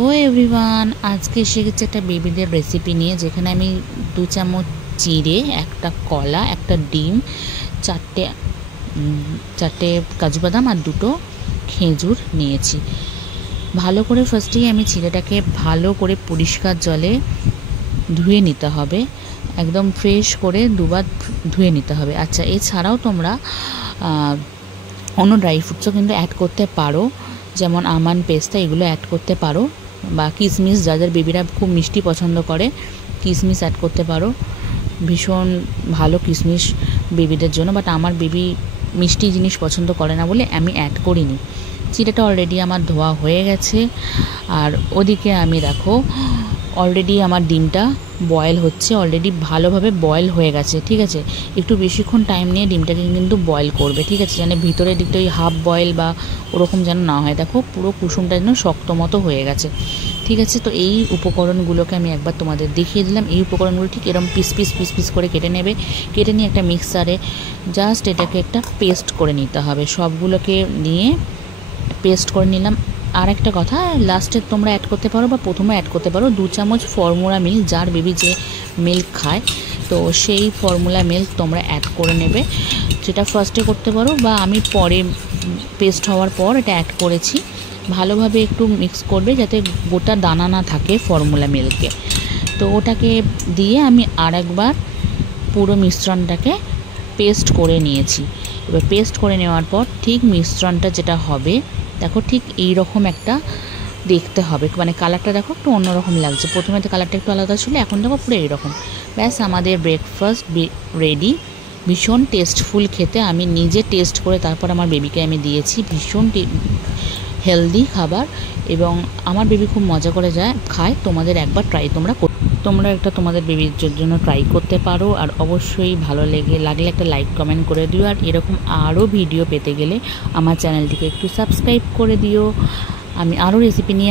ও everyone, আজকে এসে গেছে একটা বেবিদের রেসিপি নিয়ে, যেখানে আমি 2 চামচ চিড়ে, একটা কলা, একটা ডিম, চারটে কাজু বাদাম আর 2টো খেজুর নিয়েছি। ভালো করে ফার্স্টেই আমি চিড়েটাকে ভালো করে পরিষ্কার জলে ধুয়ে নিতে হবে, একদম ফ্রেশ করে 2বার ধুয়ে নিতে হবে। আচ্ছা, এছাড়াও তোমরা অন্য ড্রাই ফ্রুটসও কিন্তু অ্যাড করতে পারো, যেমন আমন্ড, পেস্তা, এগুলো অ্যাড করতে পারো, বা কিশমিশ, যাদের বেবিরা খুব মিষ্টি পছন্দ করে কিশমিশ অ্যাড করতে পারো। ভীষণ ভালো কিশমিশ বেবিদের জন্য, বাট আমার বেবি মিষ্টি জিনিস পছন্দ করে না বলে আমি অ্যাড করিনি। চিড়েটা অলরেডি আমার ধোয়া হয়ে গেছে। আর ওদিকে আমি দেখো অলরেডি আমার ডিমটা বয়েল হচ্ছে, অলরেডি ভালোভাবে বয়েল হয়ে গেছে। ঠিক আছে, একটু বেশিক্ষণ টাইম নিয়ে ডিমটাকে কিন্তু বয়েল করবে। ঠিক আছে, যেন ভিতরের দিকটা ওই হাফ বয়েল বা ওরকম যেন না হয়। দেখো পুরো কুসুমটা যেন শক্ত মতো হয়ে গেছে। ঠিক আছে, তো এই উপকরণগুলোকে আমি একবার তোমাদের দেখিয়ে দিলাম। এই উপকরণগুলো ঠিক এরকম পিস পিস করে কেটে নেবে। কেটে নিয়ে একটা মিক্সারে জাস্ট এটাকে একটা পেস্ট করে নিতে হবে। সবগুলোকে নিয়ে পেস্ট করে নিলাম। আর একটা কথা, লাস্টে তোমরা অ্যাড করতে পারো বা প্রথমে অ্যাড করতে পারো 2 চামচ ফর্মুলা মিল্ক, যার বেবি যে মিল্ক খায় তো সেই ফর্মুলা মিল্ক তোমরা অ্যাড করে নেবে। যেটা ফার্স্টে করতে পারো, বা আমি পরে পেস্ট হওয়ার পর এটা অ্যাড করেছি। ভালোভাবে একটু মিক্স করবে যাতে গোটা দানা না থাকে ফর্মুলা মিল্কে। তো ওটাকে দিয়ে আমি আরেকবার পুরো মিশ্রণটাকে পেস্ট করে নিয়েছি। এবার পেস্ট করে নেওয়ার পর ঠিক মিশ্রণটা যেটা হবে, দেখো ঠিক এই রকম একটা দেখতে হবে, মানে কালারটা দেখো একটু অন্যরকম লাগছে। প্রথমে তো কালারটা একটু আলাদা ছিল, এখন দেখো পুরো এইরকম। ব্যাস, আমাদের ব্রেকফাস্ট রেডি। ভীষণ টেস্টফুল খেতে, আমি নিজে টেস্ট করে তারপর আমার বেবিকে আমি দিয়েছি। ভীষণ হেলদি খাবার, এবং আমার বেবি খুব মজা করে খায়। তোমাদের একবার তোমরা একটা তোমাদের বেবির জন্য ট্রাই করতে পারো। আর অবশ্যই ভালো লাগলে একটা লাইক কমেন্ট করে দিও। আর এরকম আরও ভিডিও পেতে গেলে আমার চ্যানেলটিকে একটু সাবস্ক্রাইব করে দিও। আমি আরও রেসিপি নিয়ে